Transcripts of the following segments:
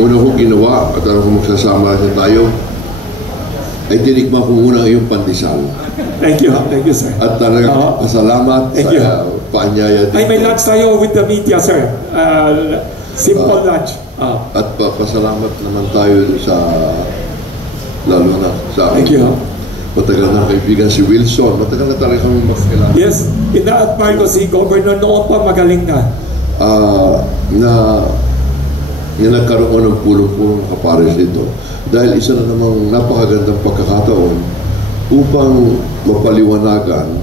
una ko ginawa, at kung magsasama na tayo, ay tinikman ko muna yung pandesal. Thank you, sir. At talagang pasalamat sa paanyaya dito. Ay, may lunch tayo with the media, sir. Simple lunch. At pasalamat naman tayo sa, lalo na sa thank you. Matagal na kaibigan si Wilson. Matagal na talaga kami magkilala. Yes, ina-admire ko si Governor noon pa, magaling na. Na nagkaroon ng pulong-pulong kapares dito. Dahil isa na namang napakagandang pagkakataon upang mapaliwanagan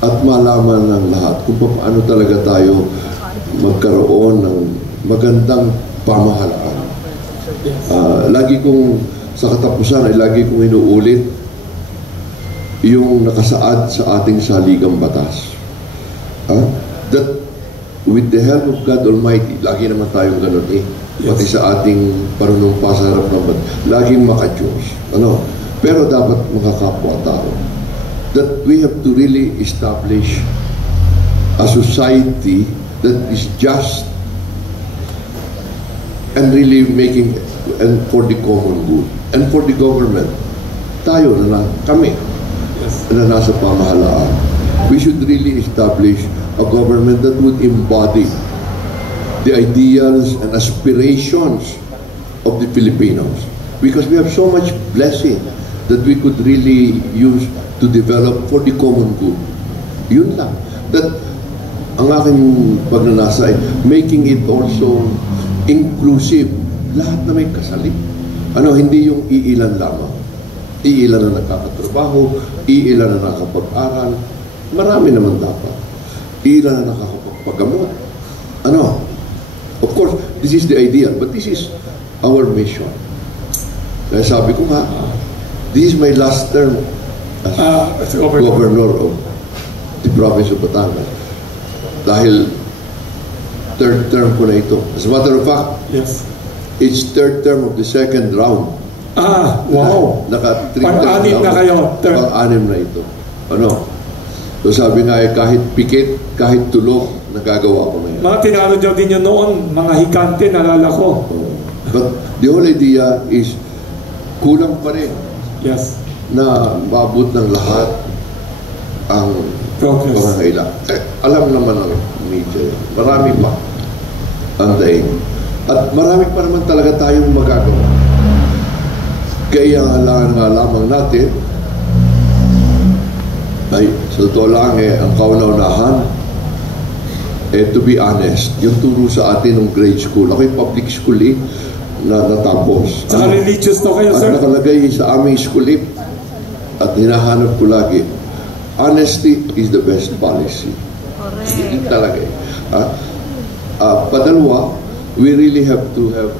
at malaman ng lahat kung paano talaga tayo magkaroon ng magandang pamahalaan. Lagi kong, sa katapusan ay lagi kong inuulit yung nakasaad sa ating saligang batas. That with the help of God Almighty, lagi naman tayong ganun pati sa ating panunumpa sa harap ng batas, laging maka-Diyos. Pero dapat makakapwa-tao. That we have to really establish a society that is just and really making and for the common good and for the government. Tayo kami na nasa pamahalaan, we should really establish a government that would embody the ideals and aspirations of the Filipinos, because we have so much blessing that we could really use to develop for the common good. Yun lang. That ang aking pagnanasa ay making it also inclusive. Lahat na may kasali. Hindi yung iilan lamang. Iilan na nakakatrabaho, iilan na nakakapag-aral. Marami naman dapat. Iilan na nakakapagpagamot. Of course, this is the ideal, but this is our mission. Kaya sabi ko nga, this is my last term as governor of the province of Batangas. Dahil third term ko na ito. As a matter of fact, yes, it's third term of the second round. Wow. Pang-anim na kayo. Pang-anim na ito. So sabi nga kahit pikit, kahit tulog, nagagawa ko na yan. Mga tinalo daw din yun noon, mga hikante, nalala ko. But the whole idea is kulang pa rin. Yes. Na maabot ng lahat ang pangangailangan. Alam naman ng media, marami pa ang daing. At marami pa naman talaga tayong magagawa. Kaya nga lamang natin ay sa totoo lang ang kauna-unahan to be honest, yung turo sa atin ng grade school, ako'y public school na natapos. Saka religious to kayo, sir? At nakalagay sa aming school at hinahanap ko lagi, honesty is the best policy. Hindi talaga padalwa, we really have to have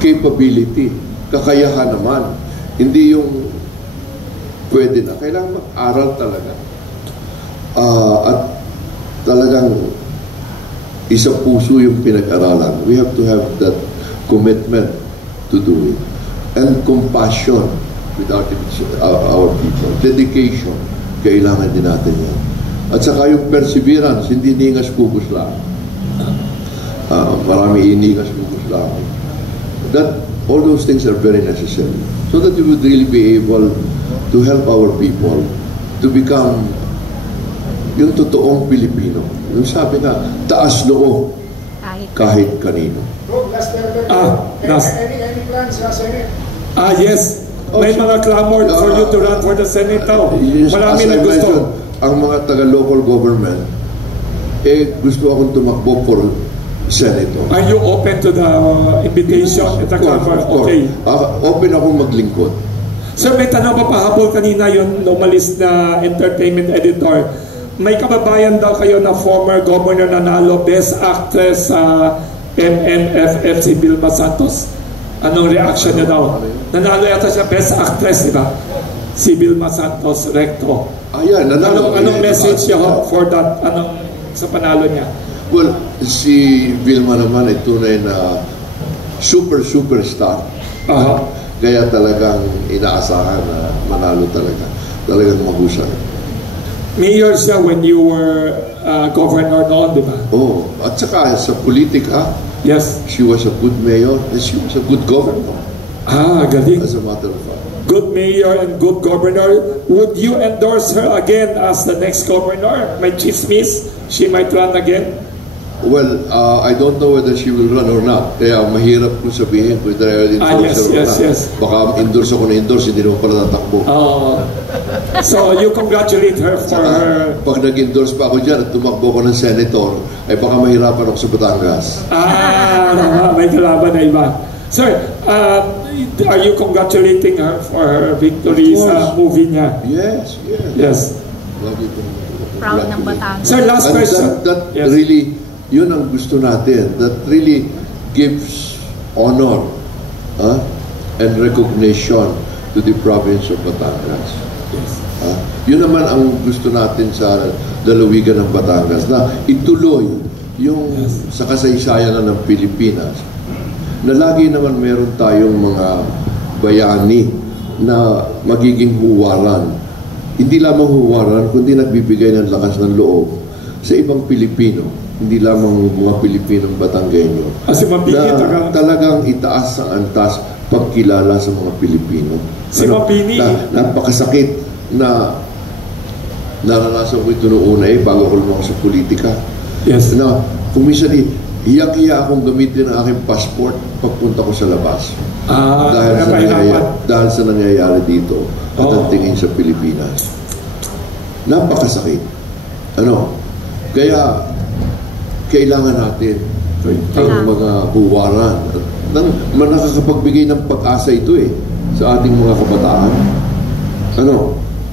capability, kakayahan naman. Hindi yung pwede na. Kailangan mag-aral talaga. At talagang isa puso yung pinag-aralan. We have to have that commitment to do it. And compassion with our people. Dedication. Kailangan din natin yan. At saka yung perseverance, hindi ningas kukus lang. Marami iningas kukus lang. All those things are very necessary. So that we would really be able to help our people to become yung totoong Pilipino. Yung sabi nga, taas loob kahit kanino. Any plans sa Senate? Yes. May mga clamor for you to run for the Senate now. Marami na gusto. Ang mga taga-local government, gusto akong tumakbo for Senator. Are you open to the invitation at the clamor? Okay. Open akong maglingkod. Sir, may tanong pa pahabol kanina yung umalis na entertainment editor. May kababayan daw kayo na former governor nanalo, Best Actress sa MMFF, si Vilma Santos. Anong reaction niya daw? Nanalo yata siya Best Actress, di ba? Si Vilma Santos Recto. Nanalo. Anong message niya for that? Sa panalo niya? Well, si Vilma naman ay tunay na superstar. Kaya talagang inaasahan na manalo talaga. Talagang mahusay. Mayor siya when you were governor noon, di ba? At saka sa politika, Yes. She was a good mayor and she was a good governor, Galing. as a matter of fact. Good mayor and good governor. Would you endorse her again as the next governor? May chismis, she might run again. Well, I don't know whether she will run or not. Kaya mahirap kung sabihin whether I will endorse her or not. Yes. Baka endorse ako na endorse, hindi naman pala tatakbo. So you congratulate her for her... Pag nag-endorse pa ako dyan at tumakbo ko ng senator, ay baka mahirapan ako sa Batangas. May kalaban na iba. Sir, are you congratulating her for her victory sa movie niya? Yes. Yes. Proud ng Batangas. Sir, last question. That Yes. really, yun ang gusto natin. That really gives honor and recognition to the province of Batangas. Yes. Yun naman ang gusto natin sa lalawigan ng Batangas, na ituloy yung sa kasaysayan ng Pilipinas, na lagi naman meron tayong mga bayani na magiging huwaran. Hindi lamang huwaran, kundi nagbibigay ng lakas ng loob sa ibang Pilipino, hindi lamang mga Pilipinong Batanggenyo, Kasi mabigit na talagang itaas ang antas pagkilala sa mga Pilipino. Si Mapini. Napakasakit na naranasan ko ito noong una bago ko lumaki sa politika. Yes. Na kung minsan hiyak-hiya akong gamitin ang aking passport pagpunta ko sa labas. Dahil sa nangyayari dito at ang tingin sa Pilipinas. Napakasakit. Kaya kailangan natin ang mga huwaran at nakakapagbigay ng pag-asa ito sa ating mga kabataan.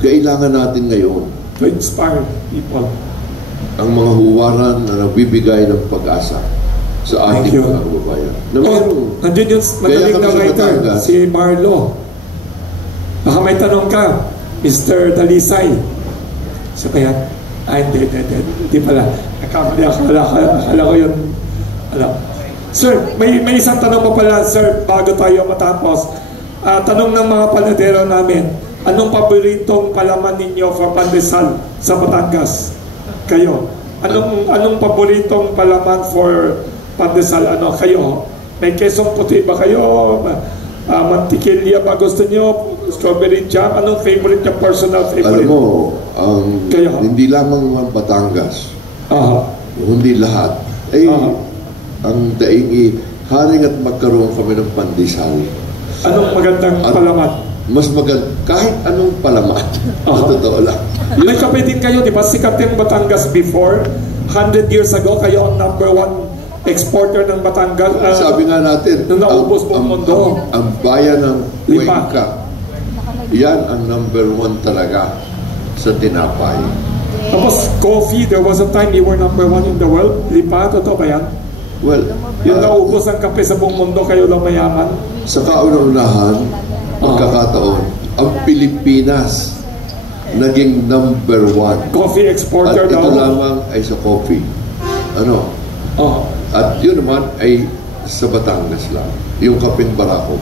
Kailangan natin ngayon To inspire people. ang mga huwaran na nagbibigay ng pag-asa sa ating mga kababayan. Nandun yung madaling na writer, si Marlo. Baka may tanong ka, Mr. Dalisay. So kaya, hindi pala. Akala ko yun. Sir, may isang tanong pa pala, sir, bago tayo matapos. Tanong ng mga panadero namin, anong paboritong palaman ninyo for pandesal sa Batangas? Kayo. Anong paboritong palaman for pandesal? Kayo? May kesong puti ba kayo? Mantikilya ba gusto nyo? Strawberry jam? Anong favorite yung personal favorite? Alam mo, hindi lamang ang Batangas, hindi lahat. Ang daing haring at magkaroon kami ng pandesal. Anong magandang palaman? Mas maganda, kahit anong palaman. Totoo lang. May kape din kayo, di ba? Sikat yung Batangas before. 100 years ago, kayo ang #1 exporter ng Batangas. Sabi nga natin, nung naubos po ang mundo. Ang bayan ng Lipa. Cuenca, yan ang #1 talaga sa tinapay. Tapos coffee, there was a time you were #1 in the world. Lipa, totoo ba yan? Well, yung naubos ang kape sa buong mundo, kayo lang mayaman. Sa kauna-unahan, pagkakataon, ang Pilipinas naging #1. Coffee exporter at ito daw. lamang ay sa coffee. At yun naman ay sa Batangas lang. Yung kaping Barako.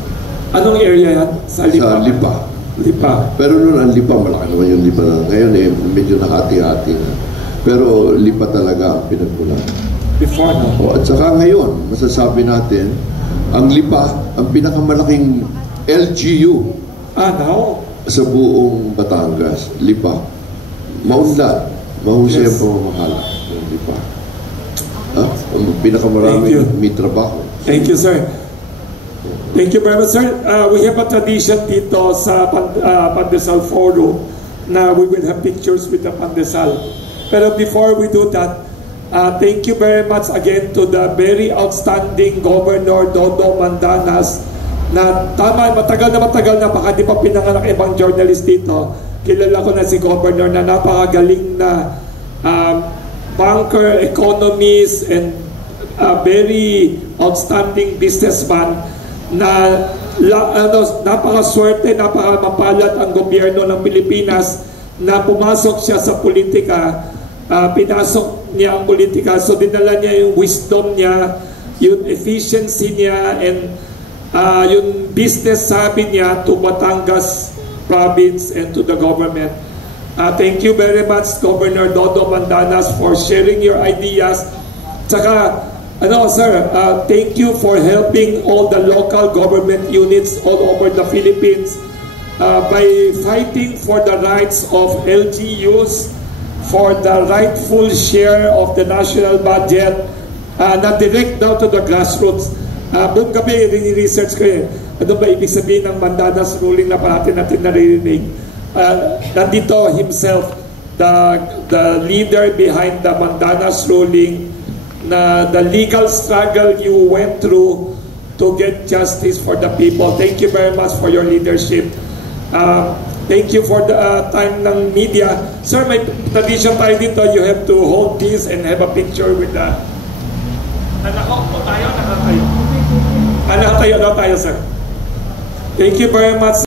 Anong area yan? Sa Lipa? Sa Lipa. Lipa. Pero noon ang Lipa, malaki naman yung Lipa na. Ngayon medyo nakati-hati na. Pero Lipa talaga ang pinagmulan. Before na. At saka ngayon, masasabi natin, ang Lipa, ang pinakamalaking LGU now? sa buong Batangas, Lipa. Maunlad, mahusay ang pamamahala ng Lipa. Ang pinakamaraming may trabaho. Thank you, sir. Thank you very much, sir. We have a tradition dito sa Pandesal Forum na we will have pictures with the Pandesal. Pero before we do that, thank you very much again to the very outstanding Governor Dodo Mandanas na matagal na baka di pa pinanganak ibang journalist dito. Kilala ko na si Governor na napakagaling na banker, economist, and very outstanding businessman na napakaswerte, napakamapalad ang gobyerno ng Pilipinas na pumasok siya sa politika, pinasok niya ang politika, so dinala niya yung wisdom niya, yung efficiency niya, and yung business sabi niya to Batangas province and to the government. Thank you very much, Governor Dodo Mandanas, for sharing your ideas. Tsaka, Sir, thank you for helping all the local government units all over the Philippines by fighting for the rights of LGUs, for the rightful share of the national budget, na direct down to the grassroots. Buong gabi, rini-research ko ano ba ibig sabihin ng Mandanas ruling na parati natin naririnig. Nandito himself, the leader behind the Mandanas ruling, na the legal struggle you went through to get justice for the people. Thank you very much for your leadership. Thank you for the time ng media. Sir, may tradition tayo dito. You have to hold this and have a picture with the... Nakatayo daw tayo, sir. Thank you very much.